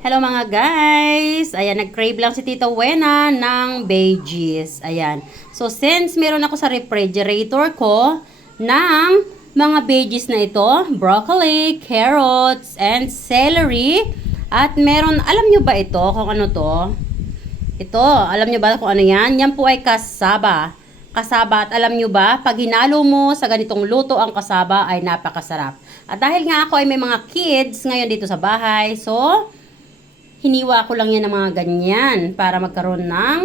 Hello mga guys! Ayan, nag-crave lang si Tita Wena ng veggies. Ayan. So, since meron ako sa refrigerator ko ng mga veggies na ito, broccoli, carrots, and celery. At meron, alam nyo ba ito kung ano to? Ito, alam nyo ba kung ano yan? Yan po ay kasaba. Kasaba, at alam nyo ba, pag hinalo mo sa ganitong luto ang kasaba ay napakasarap. At dahil nga ako ay may mga kids ngayon dito sa bahay, so hiniwa ko lang yan ng mga ganyan para magkaroon ng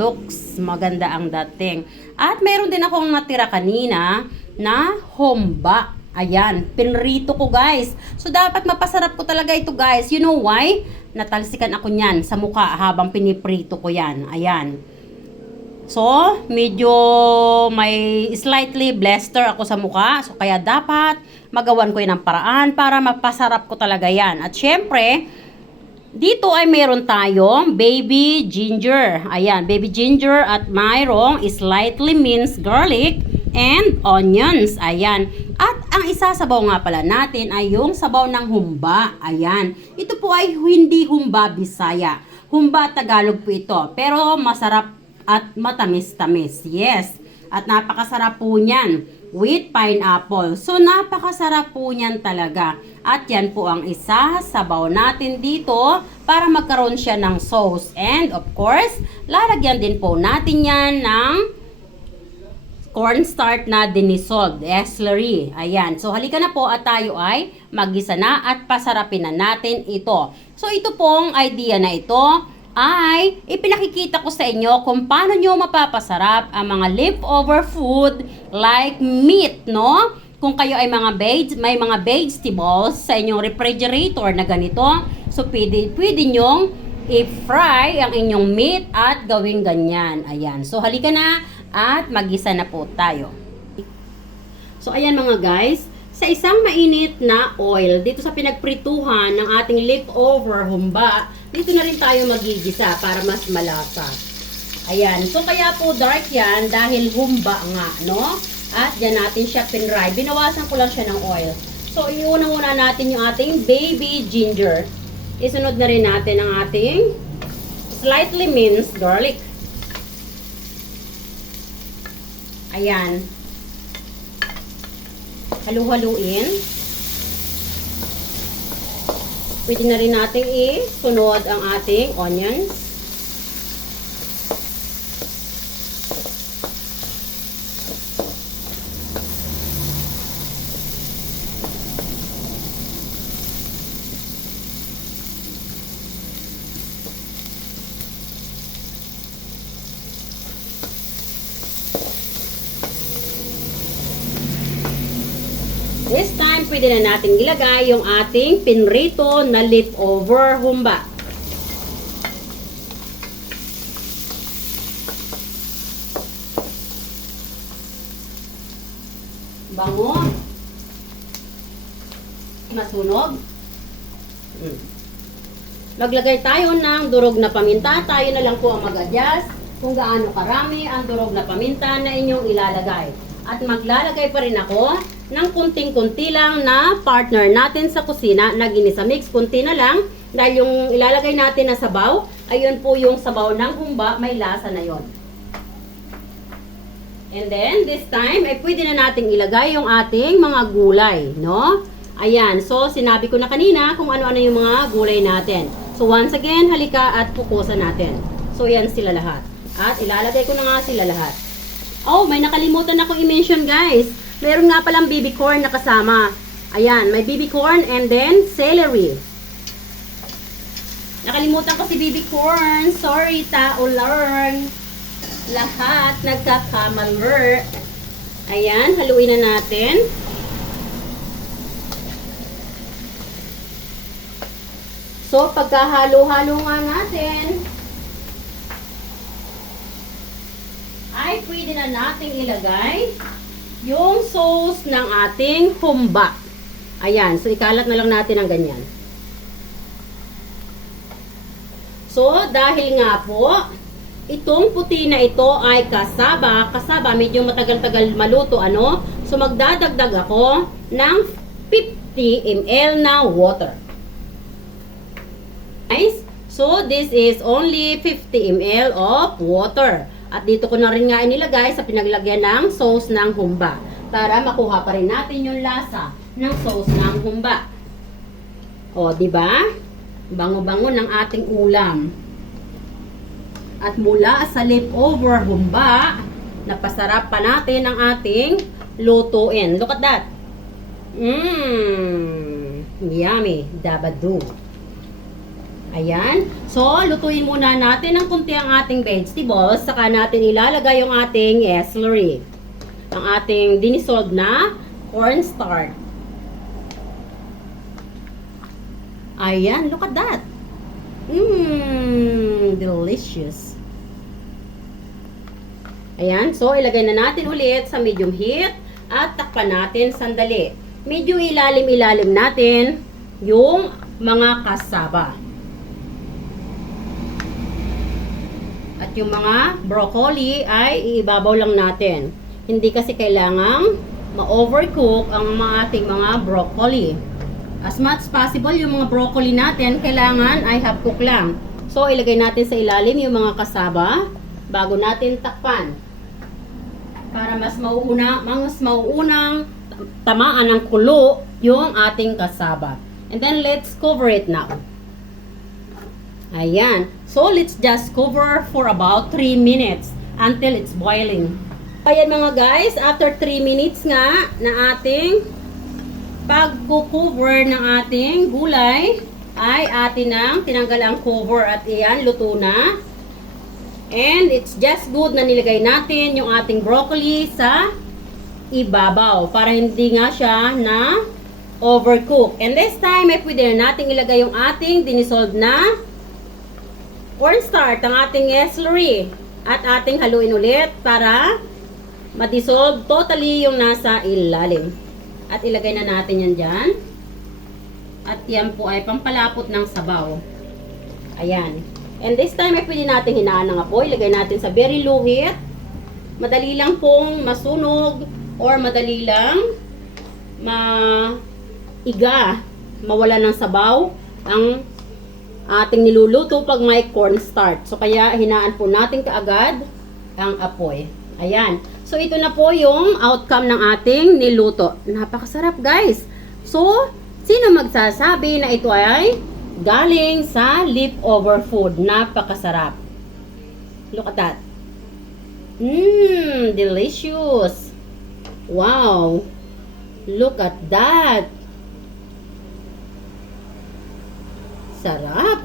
looks. Maganda ang dating. At meron din akong natira kanina na humba. Ayan, pinrito ko guys. So dapat mapasarap ko talaga ito guys. You know why? Natalsikan ako niyan sa mukha habang piniprito ko yan. Ayan. So, medyo may slightly blister ako sa mukha. So, kaya dapat magawan ko yan ng paraan para mapasarap ko talaga yan. At syempre, dito ay meron tayong baby ginger. Ayan, baby ginger at mayroong slightly minced garlic and onions. Ayan. At ang isasabaw nga pala natin ay yung sabaw ng humba. Ayan. Ito po ay hindi humba Bisaya. Humba Tagalog po ito. Pero masarap at matamis-tamis. Yes. At napakasarap po niyan with pineapple. So, napakasarap po niyan talaga. At yan po ang isa sabaw natin dito para magkaroon siya ng sauce. And of course, lalagyan din po natin yan ng cornstarch na dinisolved, slurry. Ayan. So, halika na po at tayo ay maggisa na at pasarapin na natin ito. So, ito pong idea na ito ay ipinakikita ko sa inyo kung paano nyo mapapasarap ang mga leftover food like meat, no? Kung kayo ay may mga vegetables sa inyong refrigerator na ganito, so pwede nyong i-fry ang inyong meat at gawing ganyan. Ayan. So halika na at magisa na po tayo. So ayan mga guys, sa isang mainit na oil, dito sa pinagprituhan ng ating leftover humba, dito na rin tayo magigisa para mas malasa. Ayan. So, kaya po dark yan dahil humba nga, no? At dyan natin siya pinray. Binawasan ko lang siya ng oil. So, iuna muna natin yung ating baby ginger. Isunod na rin natin ang ating slightly minced garlic. Ayan. Halu-haluin. Pwede na rin natin isunod ang ating onions. This time, pwede na natin ilagay yung ating pinrito na leftover humba. Bango. Masunog. Maglagay tayo ng durog na paminta. Tayo na lang po ang mag-adjust kung gaano karami ang durog na paminta na inyong ilalagay. At maglalagay pa rin ako ng kunting-kunti lang na partner natin sa kusina na ginisa mix. Kunti na lang dahil yung ilalagay natin na sabaw, ayun po yung sabaw ng humba, may lasa na yon. And then, this time, ay pwede na nating ilagay yung ating mga gulay, no? Ayan, so sinabi ko na kanina kung ano-ano yung mga gulay natin. So once again, halika at pukusan natin. So yan sila lahat. At ilalagay ko na nga sila lahat. Oh, may nakalimutan akong i-mention guys. Meron nga palang baby corn na kasama. Ayan, may baby corn and then celery. Nakalimutan ko si baby corn. Sorry, tao learn. Lahat nagkakamaler. Ayan, haluin na natin. So, pagkahalo-halo nga natin, ay pwede na nating ilagay yung sauce ng ating humba. Ayan. So, ikalat na lang natin ang ganyan. So, dahil nga po, itong puti na ito ay kasaba. Kasaba, medyo matagal-tagal maluto, ano? So, magdadagdag ako ng 50 ml na water. Ay, So, this is only 50 ml of water. At dito ko na rin nga inilagay sa pinaglagyan ng sauce ng humba. Para makuha pa rin natin yung lasa ng sauce ng humba. O, di ba? Bango-bango ng ating ulam. At mula sa leftover humba, napasarap pa natin ang ating lutuin. Look at that. Yummy. Dabadu. Ayan. So, lutuin muna natin ng kunti ang ating vegetables. Saka natin ilalagay yung ating celery. Ang ating dinisolve na cornstarch. Ayan. Look at that. Delicious. Ayan. So, ilagay na natin ulit sa medium heat. At takpan natin sandali. Medyo ilalim-ilalim natin yung mga kasaba. At yung mga broccoli ay iibabaw lang natin. Hindi kasi kailangang ma-overcook ang ating mga broccoli. As much as possible, yung mga broccoli natin, kailangan ay half cook lang. So, ilagay natin sa ilalim yung mga kasaba bago natin takpan. Para mas mauunang tamaan ng kulo yung ating kasaba. And then, let's cover it now. Ayan. So, let's just cover for about 3 minutes until it's boiling. Ayan mga guys, after 3 minutes nga na ating pag-cover ng ating gulay, ay atin nang tinanggal ang cover at iyan, luto na. And it's just good na nilagay natin yung ating broccoli sa ibabaw para hindi nga siya na overcook. And this time, ay pwede na natin ilagay yung ating dinisolve na cornstarch, ang ating celery, at ating haluin ulit para ma-dissolve totally yung nasa ilalim. At ilagay na natin yan dyan. At yan po ay pampalapot ng sabaw. Ayan. And this time ay pwede natin hinaan ng apoy. Ilagay natin sa very low heat. Madali lang pong masunog or madali lang mawala ng sabaw ang ating niluluto pag may cornstarch. So, kaya hinaan po natin kaagad ang apoy. Ayan. So, ito na po yung outcome ng ating niluto. Napakasarap, guys. So, sino magsasabi na ito ay galing sa leftover food? Napakasarap. Look at that. Delicious. Wow. Look at that. Sarap.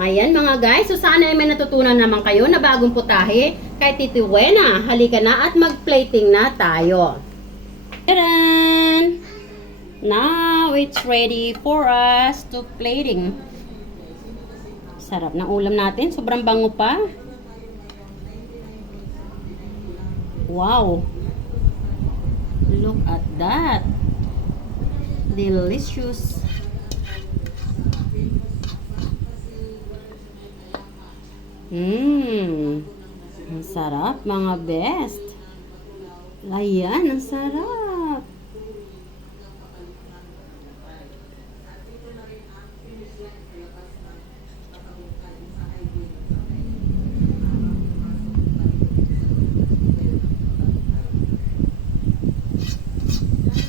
Ayan mga guys. So sana ay may natutunan naman kayo na bagong putahe kay Tito Wena. Halika na at mag-plating na tayo. Tadaan! Now it's ready for us to plating. Sarap ng ulam natin. Sobrang bango pa. Wow. Look at that. Delicious. Ang sarap mga best. Ayan, ang sarap.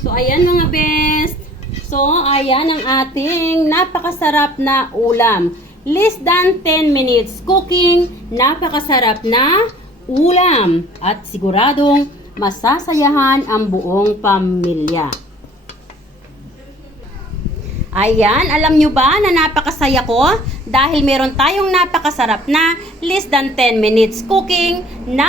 So, ayan mga best. So, ayan ang ating napakasarap na ulam. Less than 10 minutes cooking, napakasarap na ulam. At siguradong masasayahan ang buong pamilya. Ayan, alam nyo ba na napakasaya ko? Dahil meron tayong napakasarap na less than 10 minutes cooking na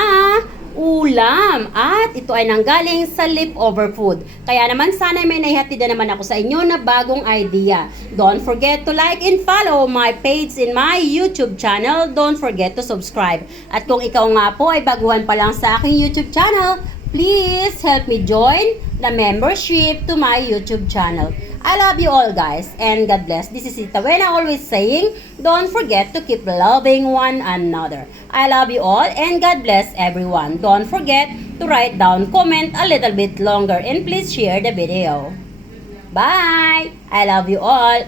ulam. At ito ay nanggaling sa leftover food. Kaya naman sana may naihatid na naman ako sa inyo na bagong idea. Don't forget to like and follow my page in my YouTube channel. Don't forget to subscribe. At kung ikaw nga po ay baguhan pa lang sa aking YouTube channel, please help me join the membership to my YouTube channel. I love you all guys and God bless. This is Tita Wena always saying, don't forget to keep loving one another. I love you all and God bless everyone. Don't forget to write down, comment a little bit longer and please share the video. Bye! I love you all.